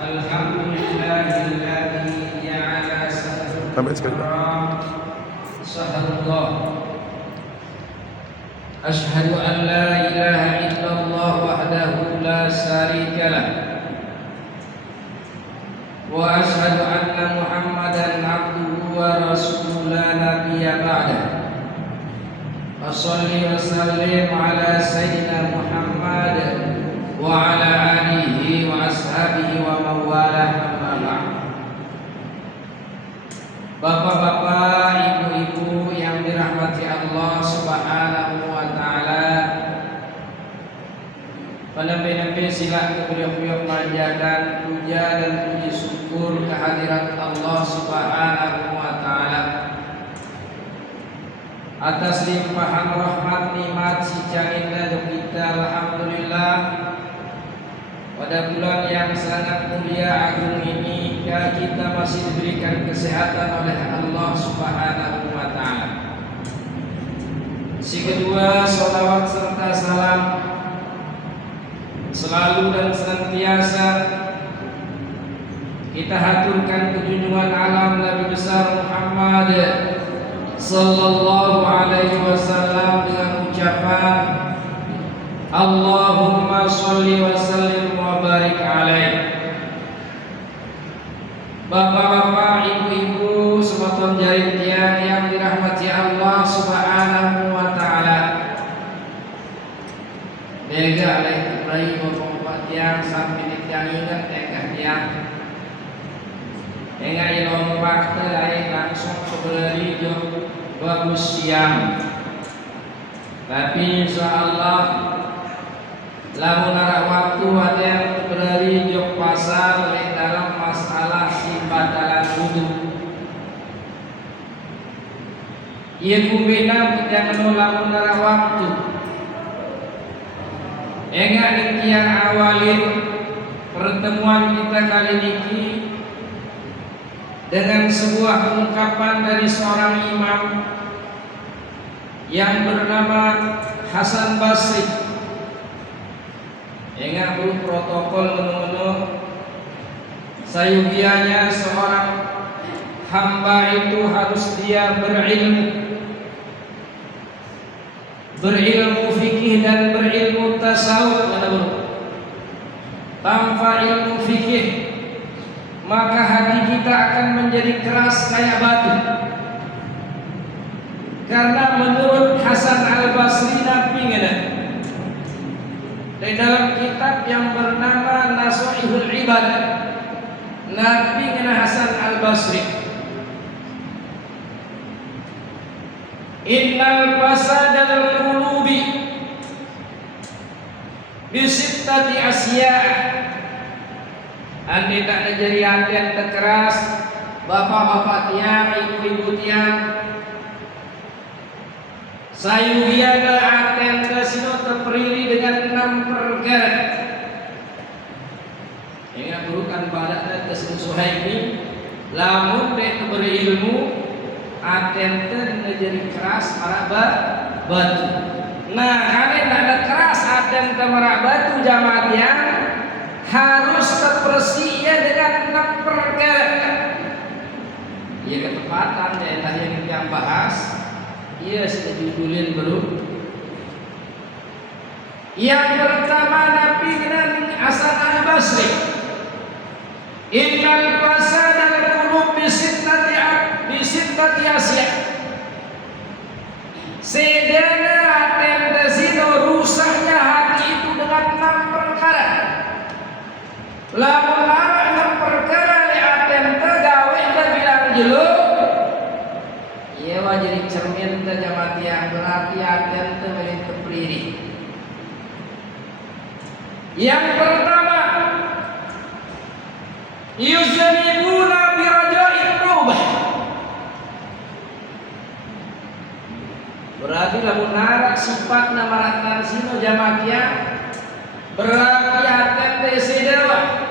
Alhamdulillahilladzi ja'ala sahrul sahrullah. Asyhadu an la ilaha illallah wahdahu la syarika lah. Wa asyhadu anna Muhammadan abduhu wa rasuluhu la nabiyya ba'dah. Wassalli wa sallim ala sayyidina Muhammad wa ala alihi wa ashabihi wa mawalah amma ba'd. Bapak-bapak, ibu-ibu yang dirahmati Allah Subhanahu wa taala, penempe-nempe sila kebeliau-beliau manjatan puja dan puji syukur kehadirat Allah Subhanahu wa taala atas limpahan rahmat nikmat si canggih kita. Alhamdulillah, pada bulan yang sangat mulia agung ini kita masih diberikan kesehatan oleh Allah Subhanahu wa taala. Si kedua, salawat serta salam selalu dan senantiasa kita haturkan ke junjungan alam Nabi besar Muhammad sallallahu alaihi wasallam dengan ucapan Allahumma sholli wa sallim wa barik alaih. Bapak-bapak, ibu-ibu, semoton jari tiang yang dirahmati Allah Subhanahu wa taala. Dega alaih Ibrahim bapak tiang sampai tiang ingat dega tiang. Enggak lompat lain langsung sebelari jauh bagus siang. Tapi insyaallah lamun arah waktu ada yang berari jok pasar oleh dalam masalah simbatalan wudu. Ia kumbina tidak menolak arah waktu. Enggak yang awalin pertemuan kita kali ini dengan sebuah ungkapan dari seorang imam yang bernama Hasan Basri. Ingat dulu protokol menu-menu sayugianya seorang hamba itu harus dia berilmu fikih dan berilmu tasawuf. Tanpa ilmu fikih maka hati kita akan menjadi keras kayak batu. Karena menurut Hasan Al-Basri Nabi di dalam kitab yang bernama Nasuhul Ibad, Nabi Hasan Al-Basri, innal fasada al-qulubi bisittati asya'. Andi tak jadi hati yang terkeras, bapak-bapak tiang, ibu-ibu tiang, sayuhiana aten kesino terperi dengan 6 perkara. Ini burukan badak kesin Suhaimi, lamun dek berilmu aten ter jadi keras marak batu. Nah, kalian ada keras aten ter marak batu jamaah tiang harus terbersih ya dengan 6 perkara. Ya ketepatan daerah yang kita bahas. Ia sudah judulin baru. Yang pertama Nabi dengan Hasan Al-Basri, innal fasada al-qulub bisittati asya'. Sedana tendasino rusaknya hati itu dengan 6 perkara. Lamun larang 6 perkara li aten tegawe bilang jeluk. Ia wajib cermin ke jamaah yang berarti aten tegawe terpilih. Yang pertama, yuzanibuna biraja'in taubah. Berarti lamun narak sifat nama narsino jamaah yang berarti aten dewa.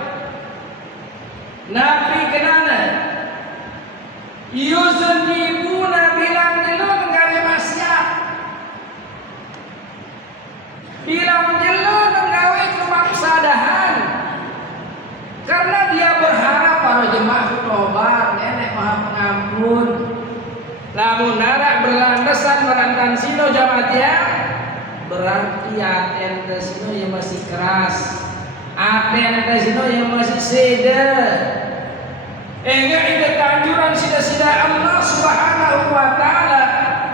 Nabi kenana yuzanibuna bilang jelun ngare maksiat. Bilang jelun nggawe kemaksadahan. Karena dia berharap para jemaah tobat, nenek maha pengampun. Lamun narak berlandasan merantan sino jamatia, berarti aten sino yang masih keras, aten sino yang masih seda. Enggak ada anjuran sida-sida Allah Subhanahu wa taala,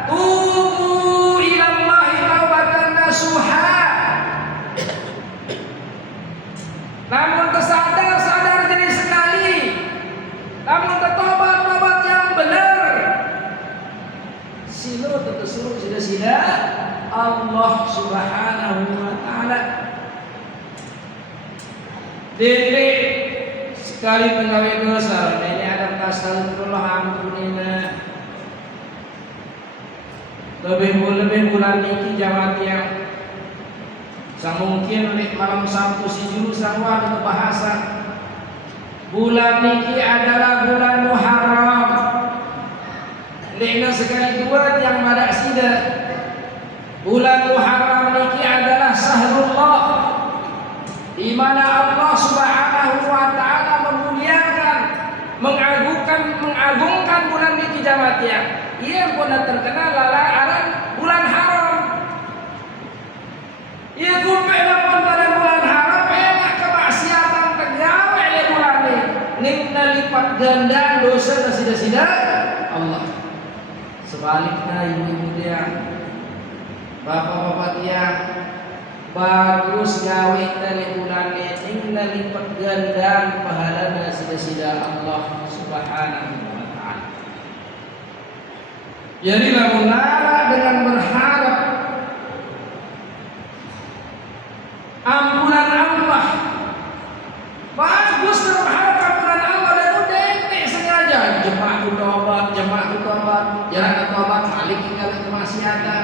tubu ilallahi taubatan nasuha. Namun sadar jadi sekali. Namun tobat yang benar. Silo tetesu sida-sida Allah Subhanahu wa taala. Dede sekali penggawe dosa, ini ada tasawufullah ampunina. Lebih bulan niki jawab yang samungkin malam Sabtu si jurusan ada bahasa. Bulan niki adalah bulan Muharram. Lina sekali dua yang ada sida. Bulan Muharram niki adalah syahrullah, di mana Allah Subhanahu wa taala memuliakan, mengagungkan bulan niki jamatia. Ia pun terkenal lalaran bulan haram. Ia kumpe dapat pada bulan haram, enak kemaksiatan tergawe oleh bulan ini. Nikna lipat ganda dosa dan sida-sida Allah. Sebaliknya ibu-ibu dia, bapak-bapak dia, bagus gawe dari bulan ini, nikna lipat ganda pahalanya sida-sida Allah Subhanahu wa taala. Jadi lamun nara dengan berharap ampunan Allah, bagus berharap ampunan Allah, dan udah sengaja jemaah tobat, jarak tobat, balik tinggal kemaksiatan.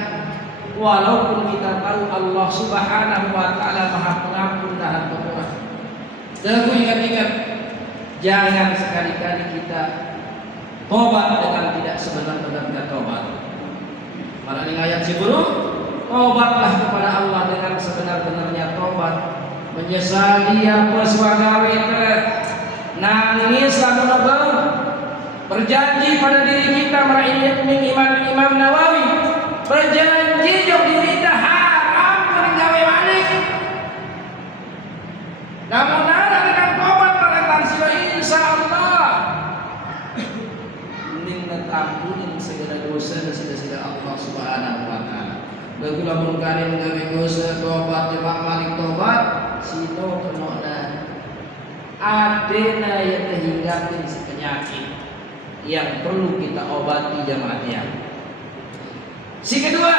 Walaupun kita tahu Allah Subhanahu wa taala Maha Pengampun dan Pemurah. Dan ingat-ingat, jangan sekali-kali kita tobat dengan tidak sebenar-benarnya tobat. Pada ayat sebelum, tobatlah kepada Allah dengan sebenar-benarnya tobat. Menyesali apa swagawe nangis lamun bau. Berjanji pada diri kita meraih Imam Nawawi. Berjanji jauh diri kita haram meninggawe malik. Namun ada dengan tobat pada sila insya Allah ningat ampunin segala dosa dan sila-sila Allah Subhanahu wa taala. Bagi lamun karin gawe dosa tobat jemaah malik tobat sino kenona adena yang terhinggapi penyakit yang perlu kita obati jamaahnya. Si kedua,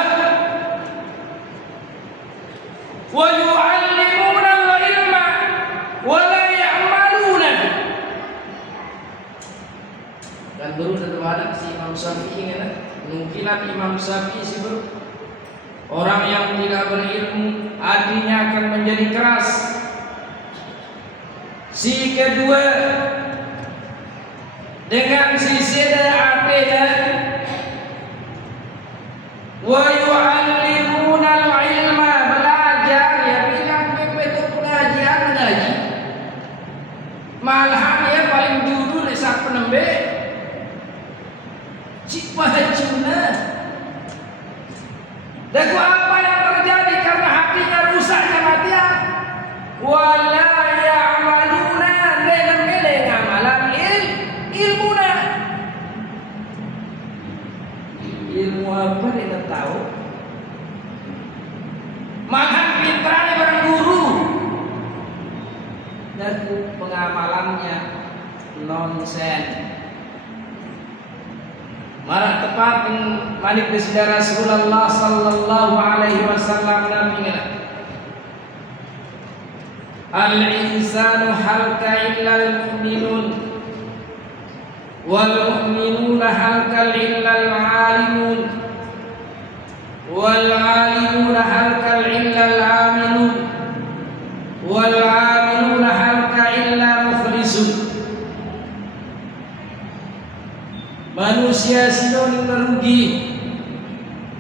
wa yu'allimuna al-ilma wa la ya'maluna. Dan baru ada si Imam Syafi'i kan, nungkilan Imam Syafi'i si baru orang yang tidak berilmu hatinya akan menjadi keras. Si kedua, dengan sisi ada wa yu'allimuna al-ilma, belajar ya bilang betul pengajian mengaji. Malahan ya paling dulu saat penembe cik pahajuna. Dan apa yang terjadi karena hatinya rusak kematian? Wala ya'maluna, leleng-leleng amalan ilmuna. Ilmu apa dia tahu? Malahan pintarnya barang guru, dan pengamalannya nonsen. Marah tepat malik bersida Rasulullah sallallahu alaihi wasallam namanya. Al-insanu halka illa al-mu'minun wal mu'minuna halka illa al-alimun wal alimuna halka illa al-amilun wal amiluna halka illa mukhlisun. Manusia sinonim merugi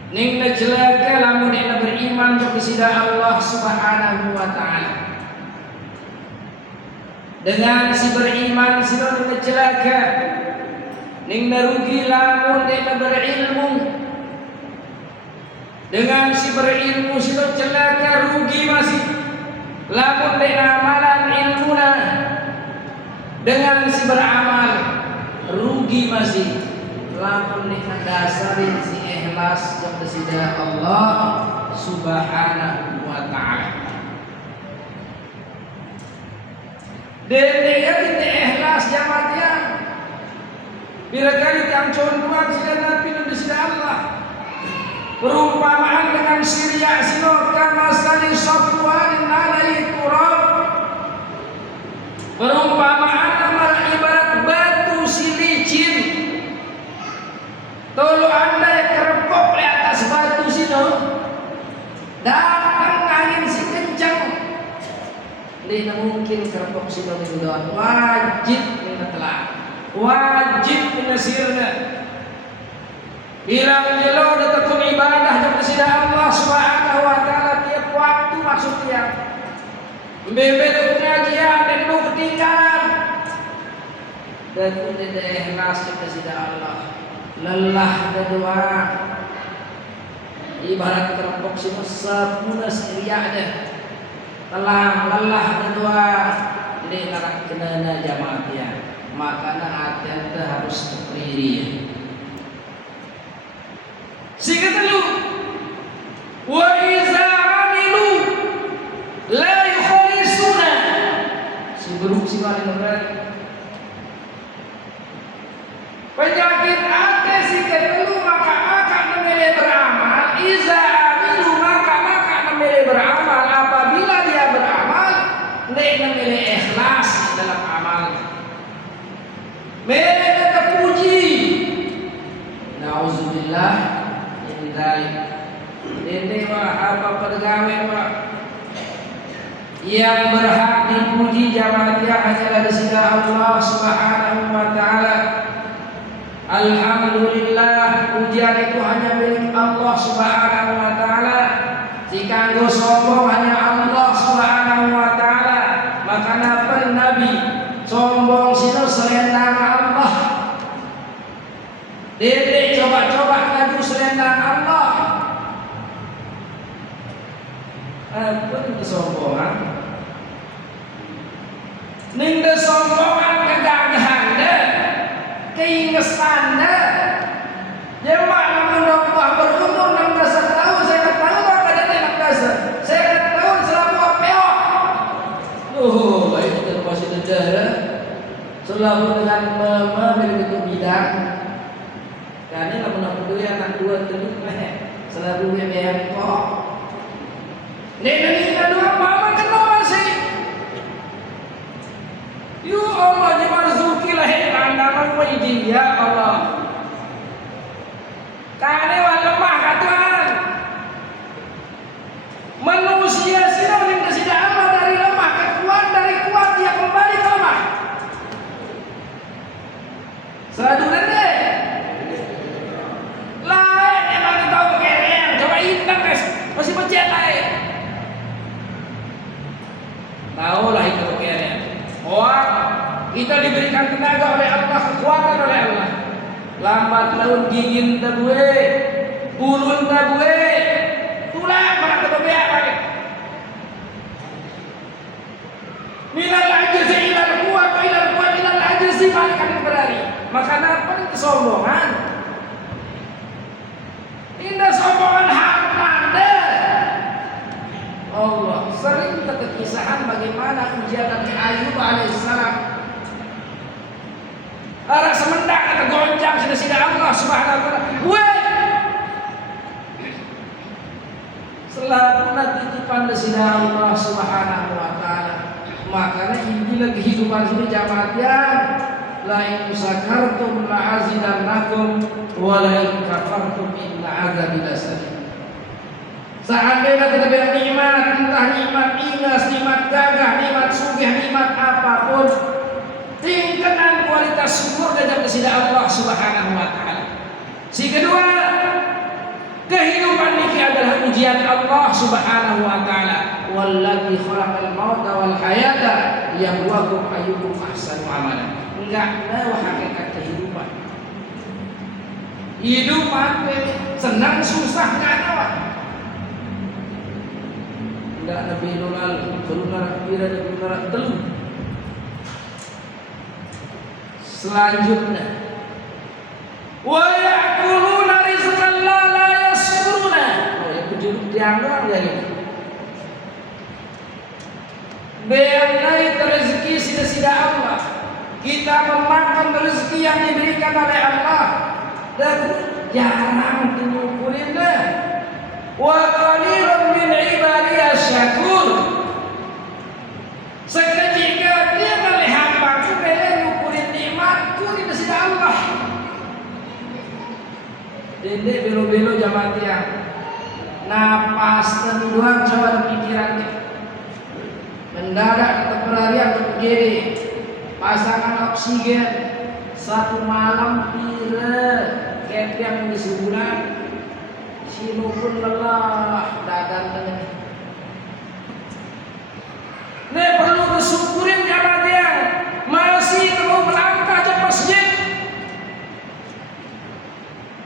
ning celaka lamun dia beriman kepada Allah Subhanahu wa taala. dengan si beriman sino celaka ning narugi lamun dia berilmu. Dengan si berilmu sino celaka rugi masih lamun dia amalan ilmuna. Dengan si beramal rugi masih lamun dia dasarin si ikhlas kepada Allah Subhanahu wa ta'ala. Dia kita ikhlas jamaah bila kali yang contohan sila Nabi di sila Allah perumpamaan dengan Syria sino kama sali safwan alai turab perumpamaan amal ibarat batu silicin tolo anda yang kerepok di atas batu sino datang angin si kencang tidak mungkin kerepok sino didoan wajib menetlah wajib menasirna bilang jelo detekun ibadah dan kepada Allah Subhanahu wa ta'ala tiap waktu maksudnya bebel pengajian dan lu ketinggalan dan tidak ikhlas kepada Allah lelah berdoa ibarat kerepok sino semunas riaknya telah lelah berdoa ini larak kenana jamaah makanya hati anda harus berdiri. Sehingga telu, wa iza amilu la yukhlisuna. Si buruk si wali nomor. Penyakit hati si telu maka akan memilih beramal. Iza amilu maka memilih beramal. Apabila dia beramal, dia memilih ikhlas dalam amalnya. Mereka terpuji. Nauzubillah min dzalik. Dene apa pegawai Pak yang berhak dipuji jamaahnya hanyalah disini Allah Subhanahu wa taala. Alhamdulillah pujian itu hanya milik Allah Subhanahu wa taala. Jika engkau sombong hanya Allah Subhanahu wa taala, maka Nabi sombong sino selendang Allah. Dede coba-coba ngadu selendang Allah. Apa itu kesombongan? Ning kesombongan kegagahan deh, keingesan deh. Jemaah namun Allah berumur 16 tahun, saya ketahui maka ada 16. Saya ketahui selalu peok. Baik itu masih negara. Selalu dengan memiliki bidang. Karena lamun aku dulu anak dua tentu selalu yang kok. Nek dua mama kenapa sih? Ya Allah dimarzuki lahir tanda wa ya Allah. Kane wa lemah katuan. Manusia sila yang tidak amal dari lemah ke kuat dari kuat dia kembali ke lemah. Saduran deh. Lain emang tahu keren. Coba intan guys, masih pencet lain. Tahu lah itu keren. Oh, kita diberikan tenaga oleh Allah, kekuatan oleh Allah. Lambat laun gigin tabue, ulun tabue, tulang mana kebebeak lagi. Minal ajzi ilal quwwat ilal quwwat ilal ajzi balik akan berlari. Maka apa kesombongan? Indah sombongan harta. Allah sering kekisahan bagaimana ujian Nabi Ayub alaihissalam. Arah semendak kata gonjang sida-sida Allah Subhanahu wa taala. Selalu titipan sida Allah Subhanahu wa taala. Makanya inilah kehidupan sini jamaahnya. La in syakartum la azidannakum wa la in kafartum inna azabi lasadid. Seandainya kita bilang nikmat, entah nikmat inas, nikmat gagah, nikmat sugih, nikmat apapun, tingkatkan kualitas syukur dan kepada Allah Subhanahu wa taala. Si kedua, kehidupan ini adalah ujian Allah Subhanahu wa taala. Wallazi khalaqal mauta wal hayata liyabluwakum ayyukum ahsanu amala. Enggak tahu hakikat kehidupan. Hidup mati, senang susah enggak tahu. Enggak ada bilulal, berunar kira dan berunar telu. Selanjutnya, wa ya'kuluna rizqan la yashkuruna. Oh, ya penjuru tiang doang ya ini. Beanai rezeki sida-sida Allah. Kita memakan rezeki yang diberikan oleh Allah dan jarang dinyukurinnya. Wa qalilun min ibadiyas syakur. Seketika dia oleh hamba-Ku nyukurin nikmatku di sida Allah. Dede belo-belo jamaah tiang. Napas tenduan coba pikirannya. Mendadak ke tempat terjadi pasangan oksigen satu malam pira kepeng di sebulan sinu pun lelah dagang dengan ini perlu bersyukurin jamaah dia masih terus melangkah ke masjid,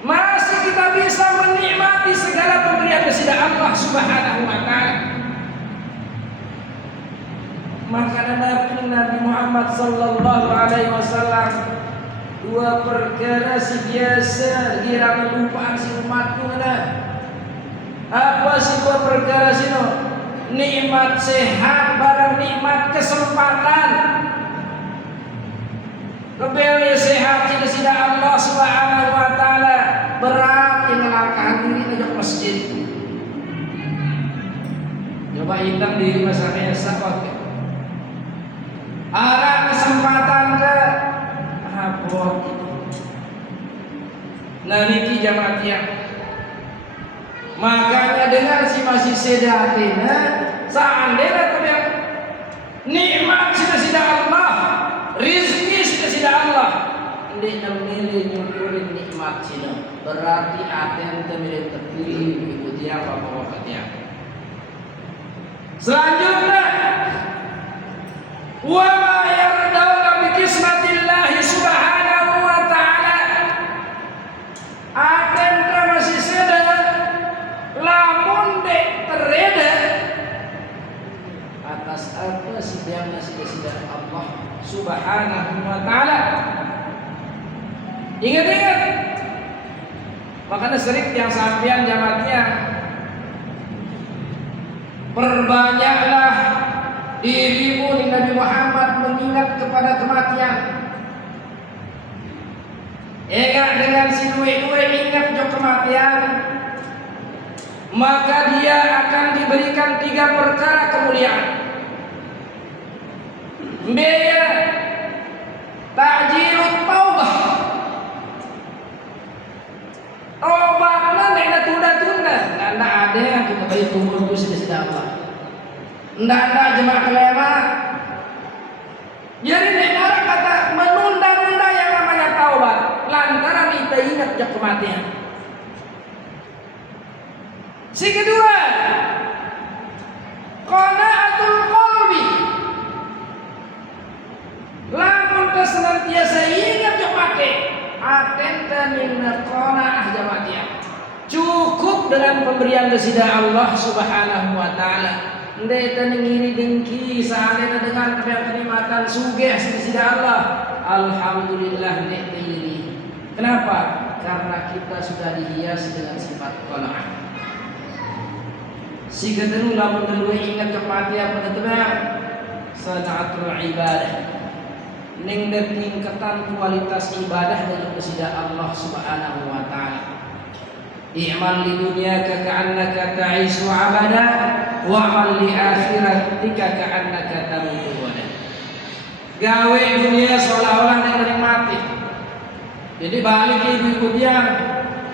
masih kita bisa menikmati segala pemberian dari Allah Subhanahu wa Ta'ala. Maka Nabi Muhammad sallallahu alaihi wasallam dua perkara si biasa kira melupaan si umatku ada. Apa sih dua perkara sino? Nikmat sehat barang nikmat kesempatan. Kebeli sehat tidak sida Allah Subhanahu wa Ta'ala berarti melangkah diri ke masjid. Coba hitam di masanya sahabat. Ada kesempatan ke apa itu? Nah niki jamaah tiang. Makanya dengan si masih sedatina, seandainya kemudian nikmat sida Allah, rizki sida Allah, hindi namili nyukurin nikmat sida. Berarti aten temilin terpilih mengikuti apa wakatnya. Selanjutnya. Wa ma yardawna bi kismatillahi subhanahu wa ta'ala. Akan masih sedar lamun dek tereda atas apa sidang sidang Allah Subhanahu wa ta'ala. Ingat-ingat. Makanya sering yang sampean jamaahnya perbanyaklah dirimu di Nabi Muhammad mengingat kepada kematian. Ingat dengan si dua ingat jo kematian, maka dia akan diberikan 3 perkara kemuliaan. Biaya ta'jilut taubah. Tobatlah tidak tunda-tunda. Tidak ada yang kita beri tunggu sudah Allah. Tidak ada jemaah kelema. Jadi negara kata menunda-nunda yang namanya taubat lantaran kita ingat jak kematian. Si kedua, qanaatul qalbi. Lamun senantiasa ingat jak mati, atenta minna qanaah jamaah. Cukup dengan pemberian dari Allah Subhanahu wa Ta'ala. Ndai tani ngiri dengki sahalena dengan kenikmatan sugih sida Allah. Alhamdulillah ndai iri. Kenapa? Karena kita sudah dihiasi dengan sifat qanaah. Si ketemu lamun telu ingat kematian penetebang sanatul ibadah. Ning tingkatan kualitas ibadah dari sida Allah Subhanahu wa Ta'ala. I'mal li dunyaka ka'annaka ta'ishu 'abada wa'mal li akhiratika ka'annaka tamutu wada. Gawe dunia seolah-olah menikmati. Jadi balik ibu dia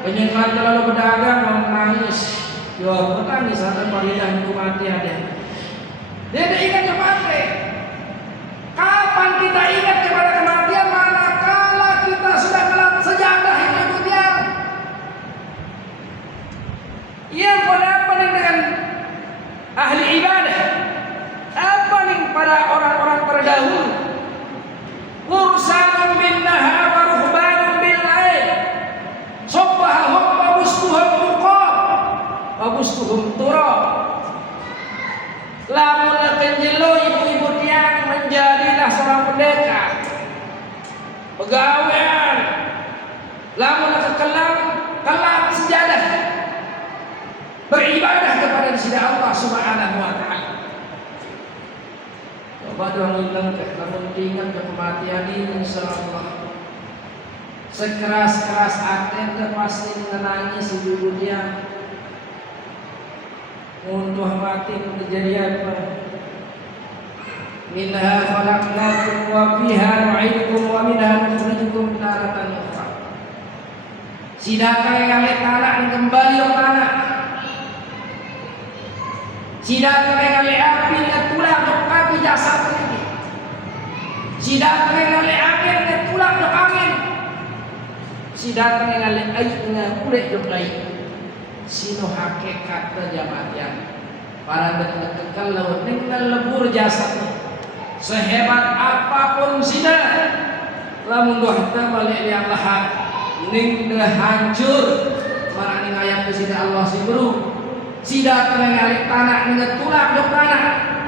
penyekat terlalu berdagang menangis. Yo menangis sampai paridah mati ada. Dia tidak ingat kematian. Kapan kita ingat kepada kematian? Manakala kita sudah kelak sejadah hidup dia. Ia pada dengan ahli ibadah, apa nih pada orang-orang terdahulu ru'usuhum turab. Lamun kenjelo ibu-ibu tiang menjadilah seorang pendekar, pegawaian. Lamun kelam sejadah, beribadah kepada sisi Allah Subhanahu wa taala. Coba dong hilang lamun ingat kematian ini insyaallah. Sekeras-keras aten pasti menangis ibu dia. Untuk mati kejadian minha khalaqnakum wa fiha nu'idukum wa minha nukhrijukum taratan ukhra. Sidakah yang tanah kembali ke tanah. Sidakah yang api tulang ke api jasad ini. Sidakah yang angin ke tulang ke angin. Sidakah yang air dengan kulit ke air. Sino hakikat kejamatian para kekal laut dengan lebur jasad sehebat apapun sida lamun dohta balik yang lahat ning hancur marani ngayang ke sida Allah si buru sida kengali tanah dengan tulak dok tanah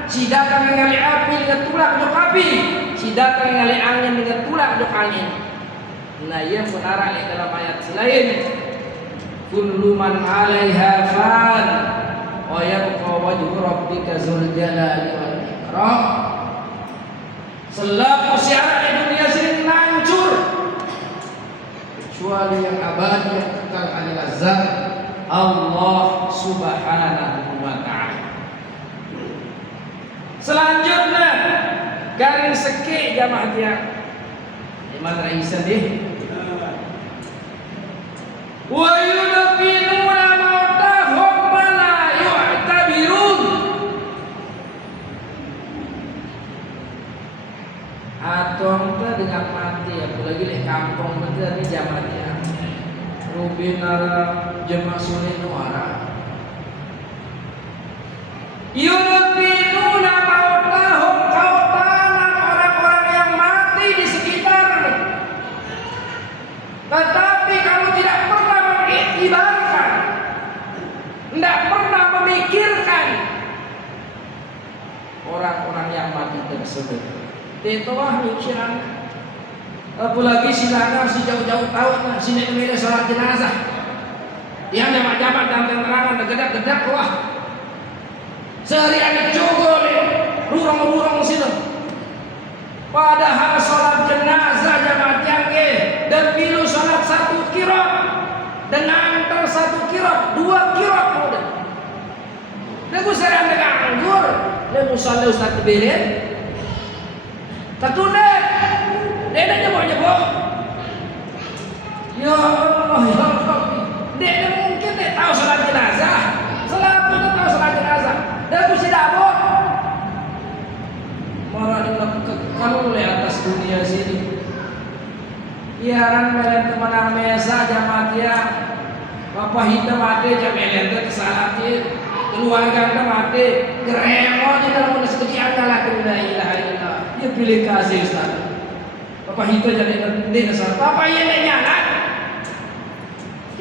sida kengali api dengan tulak dok api sida kengali angin dengan tulak dok angin. Nah ia menara dalam ayat lain kullu man 'alaiha fan wa yabqa wajhu rabbika dzul jalali wal ikram. Selaku syiar di dunia sini hancur kecuali yang abadi yang kekal adalah zat Allah Subhanahu wa taala. Selanjutnya garing seki jamaah dia Imam Raisa deh wa yudfinuna mautahum wa la yu'tabirun. Atong teh dengan mati apalagi di kampung betul di zaman dia rubinara jemaah sunni nuara yudfinuna mautahum kautanan orang-orang yang mati di sekitar tetapi kamu tidak pernah mengiktibarkan, tidak pernah memikirkan orang-orang yang mati tersebut. Tetawah mikiran, apalagi silakan si jauh-jauh tahun si nenek sholat jenazah, yang jamak-jamak dan terangan gedak-gedak wah, seharian cugol, rurung-rurung sini. Padahal sholat jenazah jamaah jangke dan pilu sholat 1 kirot dan antar 1 kirot 2 kirot mudah. Lagu serang dengan anggur, lagu sholat Ustaz Berin, tertunda, dia nyebok. Ya Allah, ya Allah, dia mungkin dia tahu sholat jenazah, selalu dia tahu sholat jenazah, lagu si dabok. Malah kalau di atas dunia sini iaran melen teman mesa jamaah dia bapak hitam mati jam melen kesalahan keluarga kita mati geremo di dalam sekejap adalah la ilaha illallah dia pilih kasih Ustaz bapak hitam jadi nanti kesalahan bapak iya nek nyala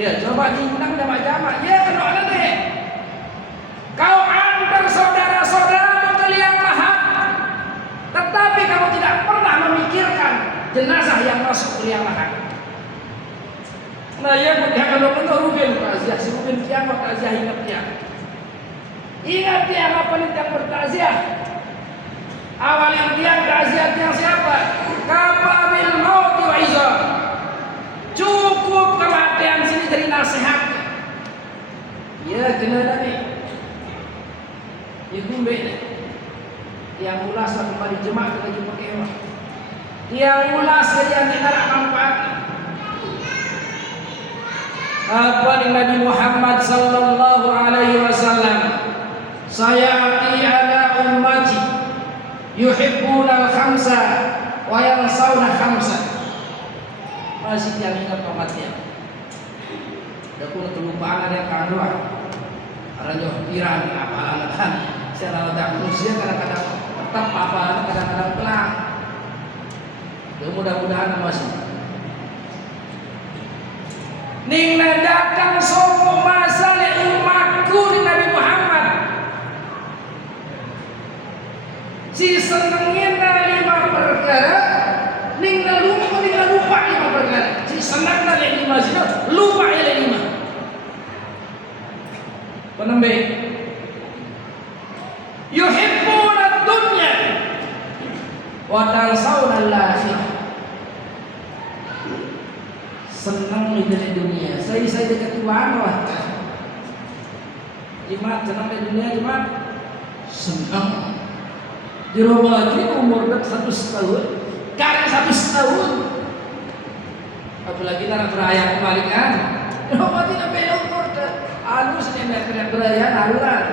ya coba diundang jamaah ya kenapa deh kau antar saudara-saudara ke liang lahat tetapi kamu tidak pernah memikirkan jenazah yang masuk ke liang lahat. Nah ya bukan kalau benar rubin takziah, si rubin kiamat takziah ingat dia. Ingat dia apa nih yang bertakziah? Awal yang dia takziah yang siapa? Kafabil maut wa iza. Cukup kematian sini dari nasihat. Ya kena tadi. Ibu beda. Yang ulas kembali jemaah kita jumpa kewa. Yang ulas yang tidak manfaat. Apa Nabi Muhammad sallallahu alaihi wasallam? Sayati ala ummati yuhibbuna al-khamsa wa yansawna khamsa. Masih yang ingat kematian. Dapur kelupaan ada yang kedua. Karena jauh piran apa-apa. Secara otak manusia kadang-kadang tetap apa kadang-kadang pelan. Mudah-mudahan masih. Ning nadakan sopo masalah umatku di Nabi Muhammad Si senengin 5 perkara, ning lupa 5 perkara. Si senang na 5 sila, lupa ya 5. Penembe. Yuhibbuna dunya wa tansawna al-akhirah. Senang di dunia. Saya dekat Tuhan lah. Jemaat senang di dunia, jemaat senang. Di rumah ini umur 1 tahun, karena 1 tahun. Apalagi nak beraya kembali kan? Di rumah tidak beda umur dah. Alus ni nak kena beraya haluan.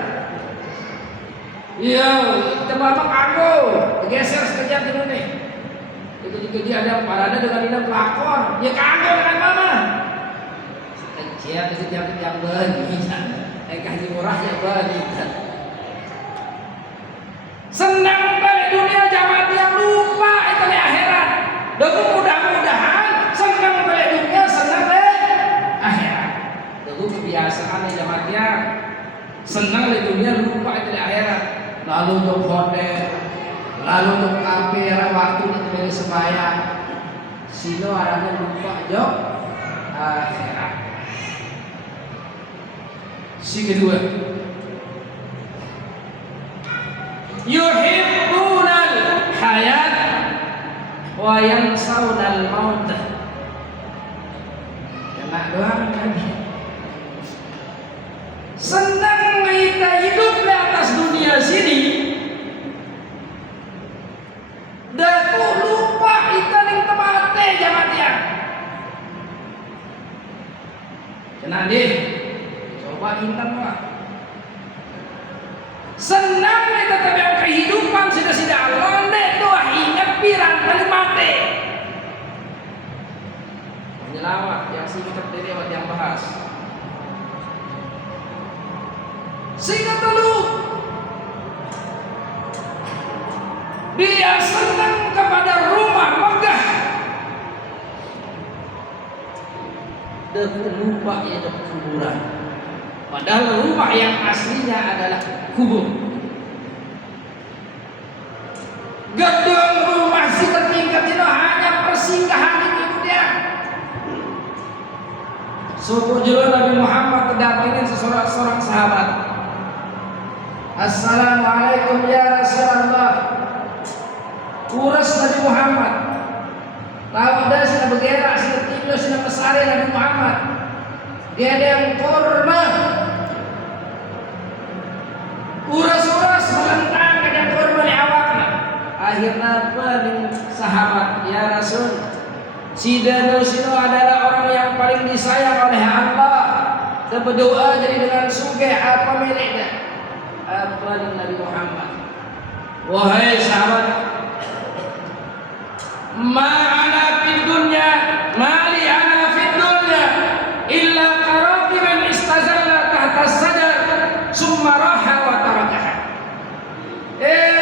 Iya, kita bapak aku geser sekejap dulu nih. Itu juga dia ada parada dengan ina pelakon. Dia kagok dengan mama. Sekejap kejap bagi. Kaji murah ya bagi. Senang balik dunia jamaah dia lupa itu di akhirat. Lalu mudah-mudahan senang balik dunia senang balik akhirat. Lalu kebiasaan di jamaah dia senang balik dunia lupa itu di akhirat. Lalu untuk hotel, lalu untuk kafe, waktu untuk beli sembahyang. Sino arahnya lupa jok akhirat. Si kedua, yuhibbunal hayat wa yansawunal maut. Kena doang kan? Senang kita hidup di atas dunia sini, dan lupa kita ning temate jamaah. Kena deh, coba ingat pak. Senang kita terhadap kehidupan sudah Allah, nek tuh ingat pirang kali mati. Menyelawat yang singkat dari yang bahas. Sehingga dulu dia senang kepada rumah megah, dan lupa ya kuburan. Padahal rumah yang aslinya adalah kubur. Gedung rumah si tertingkat itu hanya persinggahan kemudian. Suku juru Nabi Muhammad terdampingin seorang sahabat. Assalamualaikum ya Rasulullah. Urus Nabi Muhammad. Tahu dah sina bergerak, sina tinggal, sina pesari Nabi Muhammad. Dia ada yang korma. Uras-uras melentang ke yang korma di awaknya. Akhirnya apa dengan sahabat? Ya Rasul, si Danu Sino adalah orang yang paling disayang oleh Allah. Dan berdoa jadi dengan sugih apa miliknya? Apa Nabi Muhammad? Wahai sahabat, ma'ana fid dunya, mali ana fid dunya illa qaraqiban istazalla tahta sajar summa raha wa tarakaha.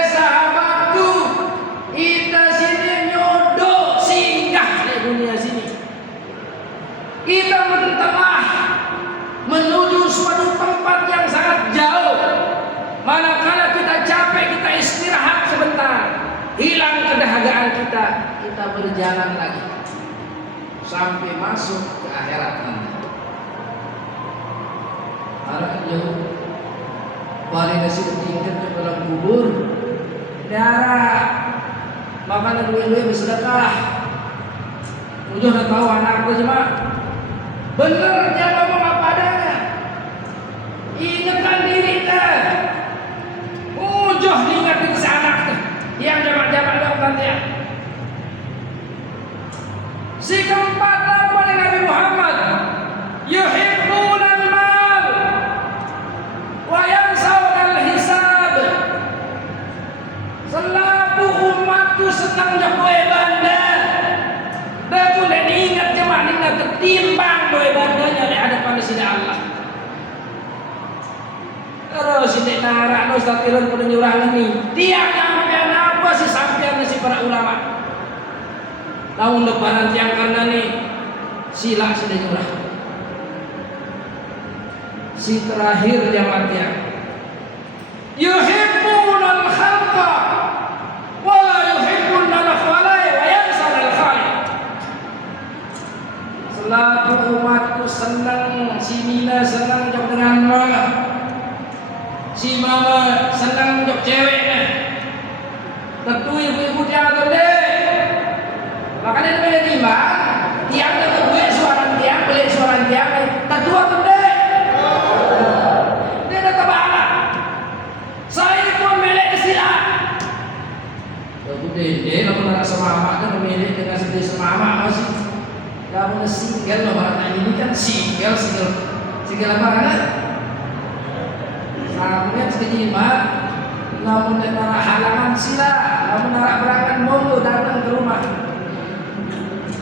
Sahabatku, kita sini nyodok singgah di dunia sini. Kita mentelah menuju suatu tempat yang sangat jauh. Manakala kita capek, kita istirahat sebentar, hilang kedahagaan kita berjalan lagi sampai masuk ke akhirat nanti. Arah jauh, validasi tingkat ke dalam kubur, darah, makanan luwe-luwe bersedekah. Ujung dah tahu anak aku cuma bener dia ngomong apa adanya. Ingatkan diri kita. Ujuh ingat di anak yang jamak-jamak dong ya. Si keempat apa dengan Nabi Muhammad? Yuhibbunal mal wa yansawunal hisab. Selaku umatku senang jagoe banda. Dan boleh diingat jamak ingat ketimbang doe bandanya di hadapan sida Allah. Terus ini narak nustatirun penyurah ini. Tiang sampean apa sih sampean si para ulama? Tahun depan tiang karena nih sila sudah nyurah. Si terakhir jamaatnya. Yuhibbunal khalqa Kamu single loh barang ini kan single apa kan? Sampai sejimat, namun dari halangan sila, namun arah berangkat mulu datang ke rumah.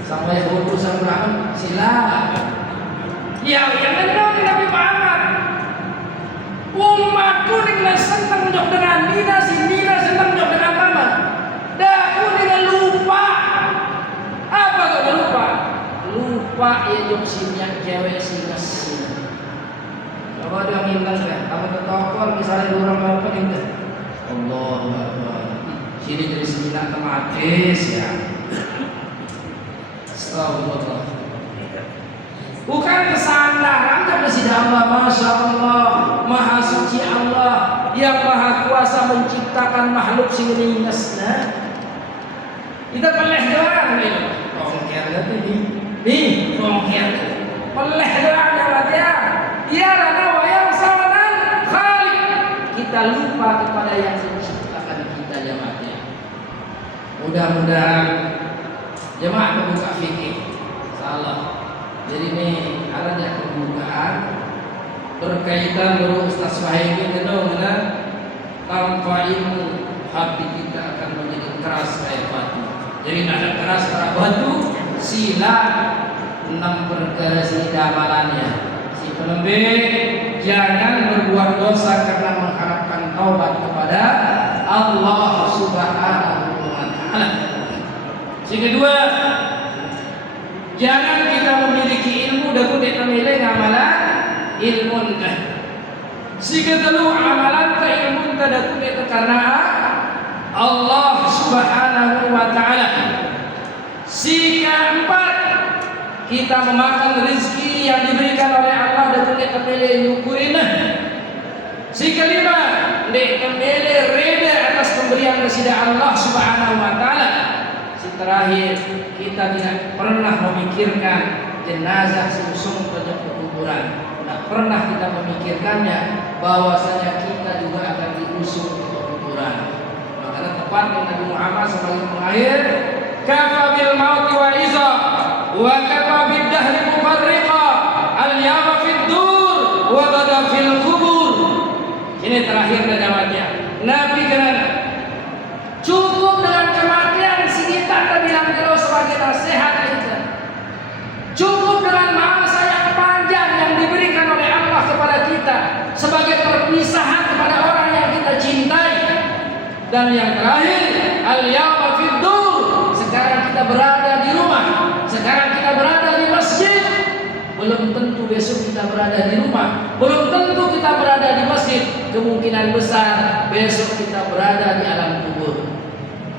Sampai urusan berangkat sila. Ya, yang benar Nabi Muhammad. Umatku dengan senang jok dengan Nina, si Nina senang jok dengan Mama. Daku dengan lupa. Apa kau lupa? Lupa ya jok sinyak cewek singas. Coba dia minta kan, kamu ke toko misalnya orang apa minta. Allah Akbar. Sini jadi sembilan tematis ya. Astagfirullah. Bukan kesandaran kepada si Allah, Masya Allah, Maha Suci Allah yang Maha Kuasa menciptakan makhluk singingasnya. Kita peleh doang nih, tongker ini, tongker, peleh doang dapat ya. Ya rana wayang sanan khalik. Kita lupa kepada yang menciptakan kita jemaahnya. Mudah-mudahan jemaah membuka fikih. Salah. Jadi ini alatnya pembukaan berkaitan dengan Ustaz Wahid itu dengan tanpa ilmu hati kita akan menjadi keras kayak batu. Jadi ada keras kayak batu sila 6 perkara sila amalannya. Pelembik, jangan berbuat dosa karena mengharapkan taubat kepada Allah Subhanahu wa Ta'ala. Si kedua, jangan kita memiliki ilmu dan tidak memiliki amalan ilmu. Si kedua, amalan ke ilmu dan tidak karena Allah Subhanahu wa Ta'ala. Si keempat, kita memakan rezeki yang diberikan oleh Allah dan tidak kembali nyukurin. Si kelima, tidak kembali reda atas pemberian dari Allah Subhanahu wa Ta'ala. Si terakhir, kita tidak pernah memikirkan jenazah sungsung ke kuburan. Tidak pernah kita memikirkannya bahwasanya kita juga akan diusung ke kuburan. Maka tepatnya Nabi Muhammad sebagai pengakhir, kafa bil mauti wa iza wa kafa bid dahri mufarriqa al-yawma fid dur wa ghadan fil qubur. Ini terakhir jawabnya. Nabi kerana cukup dengan kematian si kita bilang kalau sebagai nasihat kita. Cukup dengan masa yang panjang yang diberikan oleh Allah kepada kita sebagai perpisahan kepada orang yang kita cintai. Dan yang terakhir, al-yawma fid dur. Sekarang kita berada di rumah, sekarang kita berada di masjid. Belum tentu besok kita berada di rumah, belum tentu kita berada di masjid. Kemungkinan besar besok kita berada di alam kubur.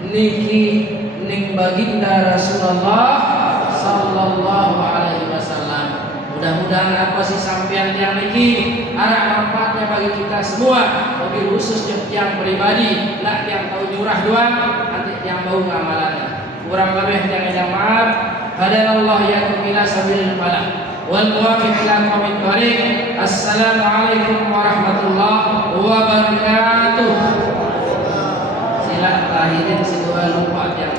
Niki ning baginda Rasulullah sallallahu alaihi wasallam. Mudah-mudahan apa sih sampean yang niki arah manfaatnya bagi kita semua. Lebih khusus yang pribadi, nak yang tahu nyurah doang, nanti yang mau ngamalannya. Kurang lebih yang maaf. Hadanallahu yakum ila sabilil falah wal muwafiq ila qawmit thariq. Assalamualaikum warahmatullahi wabarakatuh. Sila lahirin sedua lupa yang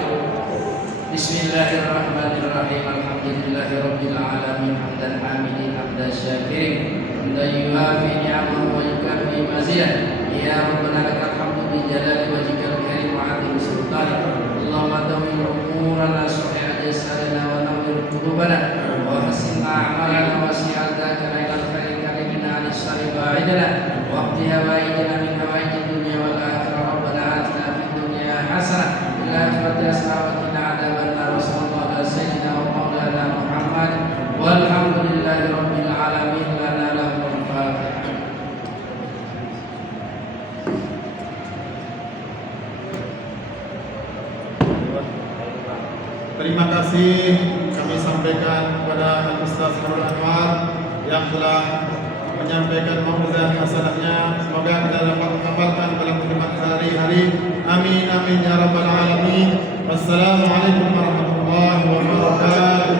Bismillahirrahmanirrahim. Alhamdulillahirabbil alamin hamdan hamidin hamdan syakirin hamdan yuafi ni'amahu wa yukafi mazidah. Ya rabbana lakal hamdu bi jalali wajhikal karim wa 'azimi sultanik. Allahumma tawwil umurana sahih ajsadana wa nawwir qulubana wa hasin a'malana wa si'al dzakara ilal khairi karimina 'alis syarri ba'idana wa qdi hawaijana min hawaijid dunya wal akhirah. Rabbana atina fid dunya hasanah wa fil akhirati hasanah wa qina adzabannar. Sallallahu ala sayyidina wa maulana Muhammad walhamdulillahi rabbil alamin. Lana lahul fatihah. Terima kasih kami sampaikan kepada Ustaz Nurul Anwar yang telah menyampaikan mauzah hasanahnya. Semoga kita dapat mengamalkan dalam kehidupan sehari-hari. Amin amin ya rabbal alamin. Wassalamualaikum warahmatullahi wabarakatuh.